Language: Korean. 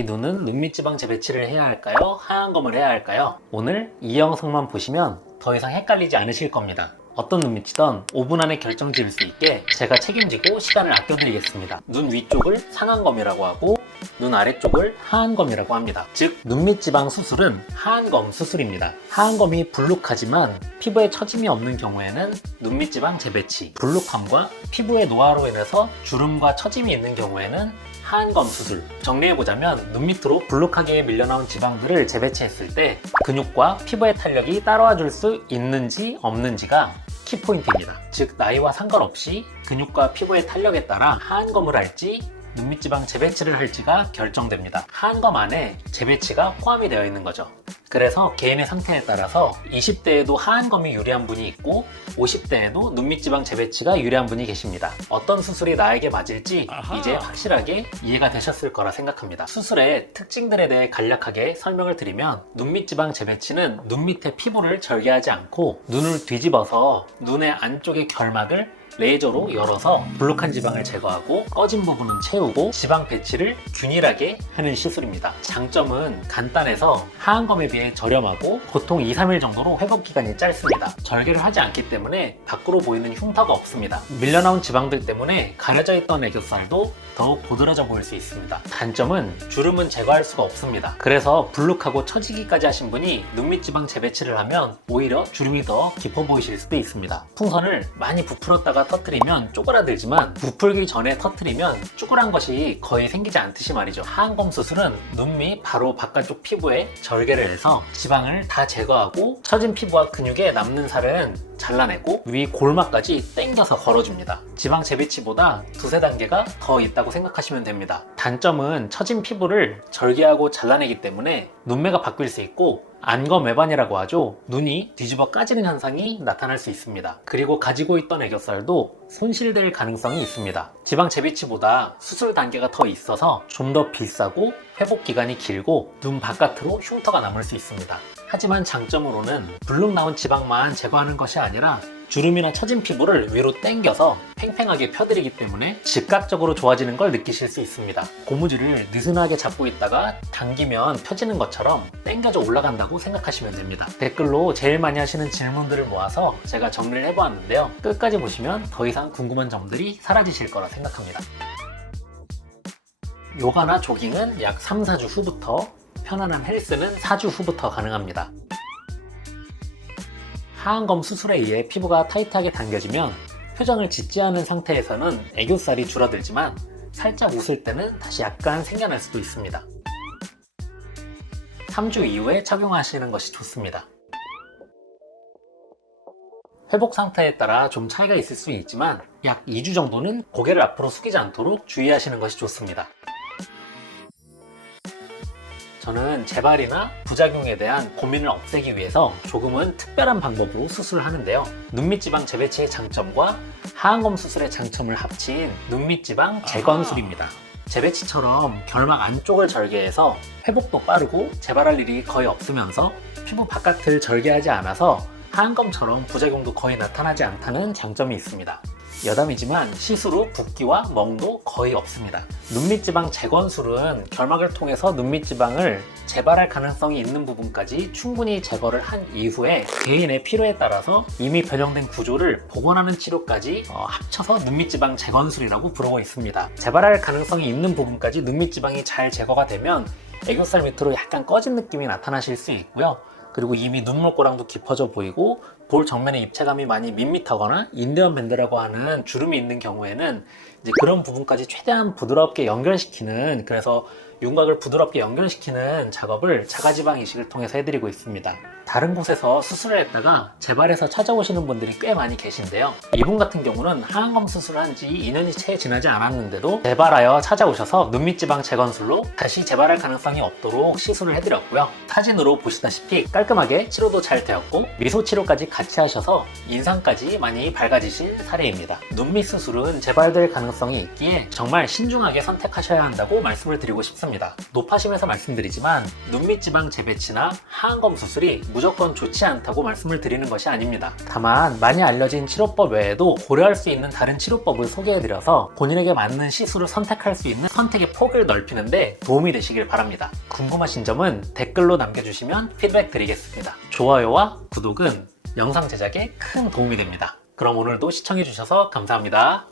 이 눈은 눈밑지방 재배치를 해야 할까요? 하얀검을 해야 할까요? 오늘 이 영상만 보시면 더 이상 헷갈리지 않으실 겁니다. 어떤 눈밑이든 5분 안에 결정 지을 수 있게 제가 책임지고 시간을 아껴드리겠습니다. 눈 위쪽을 상안검이라고 하고 눈 아래쪽을 하안검이라고 합니다. 즉 눈밑지방 수술은 하안검 수술입니다. 하안검이 불룩하지만 피부에 처짐이 없는 경우에는 눈밑지방 재배치, 불룩함과 피부의 노화로 인해서 주름과 처짐이 있는 경우에는 하안검 수술. 정리해보자면 눈 밑으로 불룩하게 밀려나온 지방들을 재배치했을 때 근육과 피부의 탄력이 따라와 줄 수 있는지 없는지가 키포인트입니다. 즉 나이와 상관없이 근육과 피부의 탄력에 따라 하안검을 할지 눈밑지방 재배치를 할지가 결정됩니다. 하안검 안에 재배치가 포함이 되어 있는 거죠. 그래서 개인의 상태에 따라서 20대에도 하안검이 유리한 분이 있고 50대에도 눈밑지방 재배치가 유리한 분이 계십니다. 어떤 수술이 나에게 맞을지 이제 확실하게 이해가 되셨을 거라 생각합니다. 수술의 특징들에 대해 간략하게 설명을 드리면 눈밑지방 재배치는 눈 밑의 피부를 절개하지 않고 눈을 뒤집어서 눈의 안쪽의 결막을 레이저로 열어서 불룩한 지방을 제거하고 꺼진 부분은 채우고 지방 배치를 균일하게 하는 시술입니다. 장점은 간단해서 하안검에 비해 저렴하고 보통 2-3일 정도로 회복 기간이 짧습니다. 절개를 하지 않기 때문에 밖으로 보이는 흉터가 없습니다. 밀려나온 지방들 때문에 가려져 있던 애교살도 더욱 보드러져 보일 수 있습니다. 단점은 주름은 제거할 수가 없습니다. 그래서 불룩하고 처지기까지 하신 분이 눈밑지방 재배치를 하면 오히려 주름이 더 깊어 보이실 수도 있습니다. 풍선을 많이 부풀었다가 터뜨리면 쪼그라들지만 부풀기 전에 터뜨리면 쭈그란 것이 거의 생기지 않듯이 말이죠. 하안검 수술은 눈 밑 바로 바깥쪽 피부에 절개를 해서 지방을 다 제거하고 처진 피부와 근육에 남는 살은 잘라내고 위 골막까지 당겨서 걸어줍니다. 지방 재배치보다 2-3단계가 더 있다고 생각하시면 됩니다. 단점은 처진 피부를 절개하고 잘라내기 때문에 눈매가 바뀔 수 있고 안검 외반이라고 하죠. 눈이 뒤집어 까지는 현상이 나타날 수 있습니다. 그리고 가지고 있던 애교살도 손실될 가능성이 있습니다. 지방 재배치보다 수술 단계가 더 있어서 좀 더 비싸고 회복 기간이 길고 눈 바깥으로 흉터가 남을 수 있습니다. 하지만 장점으로는 불룩 나온 지방만 제거하는 것이 아니라 주름이나 처진 피부를 위로 당겨서 팽팽하게 펴드리기 때문에 즉각적으로 좋아지는 걸 느끼실 수 있습니다. 고무줄을 느슨하게 잡고 있다가 당기면 펴지는 것처럼 당겨져 올라간다고 생각하시면 됩니다. 댓글로 제일 많이 하시는 질문들을 모아서 제가 정리를 해보았는데요. 끝까지 보시면 더 이상 궁금한 점들이 사라지실 거라 생각합니다. 요가나 조깅은 약 3-4주 후부터, 편안한 헬스는 4주 후부터 가능합니다. 하안검 수술에 의해 피부가 타이트하게 당겨지면 표정을 짓지 않은 상태에서는 애교살이 줄어들지만 살짝 웃을 때는 다시 약간 생겨날 수도 있습니다. 3주 이후에 착용하시는 것이 좋습니다. 회복 상태에 따라 좀 차이가 있을 수 있지만 약 2주 정도는 고개를 앞으로 숙이지 않도록 주의하시는 것이 좋습니다. 저는 재발이나 부작용에 대한 고민을 없애기 위해서 조금은 특별한 방법으로 수술을 하는데요. 눈밑지방 재배치의 장점과 하안검 수술의 장점을 합친 눈밑지방 재건술입니다. 재배치처럼 결막 안쪽을 절개해서 회복도 빠르고 재발할 일이 거의 없으면서 피부 바깥을 절개하지 않아서 하안검처럼 부작용도 거의 나타나지 않다는 장점이 있습니다. 여담이지만 시술 후 붓기와 멍도 거의 없습니다. 눈밑지방 재건술은 결막을 통해서 눈밑지방을 재발할 가능성이 있는 부분까지 충분히 제거를 한 이후에 개인의 필요에 따라서 이미 변형된 구조를 복원하는 치료까지 합쳐서 눈밑지방 재건술이라고 부르고 있습니다. 재발할 가능성이 있는 부분까지 눈밑지방이 잘 제거가 되면 애교살 밑으로 약간 꺼진 느낌이 나타나실 수 있고요. 그리고 이미 눈물꼬랑도 깊어져 보이고 볼 정면의 입체감이 많이 밋밋하거나 인대원 밴드라고 하는 주름이 있는 경우에는 이제 그런 부분까지 최대한 부드럽게 연결시키는, 그래서 윤곽을 부드럽게 연결시키는 작업을 자가지방 이식을 통해서 해드리고 있습니다. 다른 곳에서 수술을 했다가 재발해서 찾아오시는 분들이 꽤 많이 계신데요. 이분 같은 경우는 하안검 수술을 한 지 2년이 채 지나지 않았는데도 재발하여 찾아오셔서 눈밑지방 재건술로 다시 재발할 가능성이 없도록 시술을 해드렸고요. 사진으로 보시다시피 깔끔하게 치료도 잘 되었고 미소 치료까지 같이 하셔서 인상까지 많이 밝아지신 사례입니다. 눈밑 수술은 재발될 가능성이 있기에 정말 신중하게 선택하셔야 한다고 말씀을 드리고 싶습니다. 합니다. 노파심에서 말씀드리지만 눈밑지방 재배치나 하안검 수술이 무조건 좋지 않다고 말씀을 드리는 것이 아닙니다. 다만 많이 알려진 치료법 외에도 고려할 수 있는 다른 치료법을 소개해드려서 본인에게 맞는 시술을 선택할 수 있는 선택의 폭을 넓히는데 도움이 되시길 바랍니다. 궁금하신 점은 댓글로 남겨주시면 피드백 드리겠습니다. 좋아요와 구독은 영상 제작에 큰 도움이 됩니다. 그럼 오늘도 시청해주셔서 감사합니다.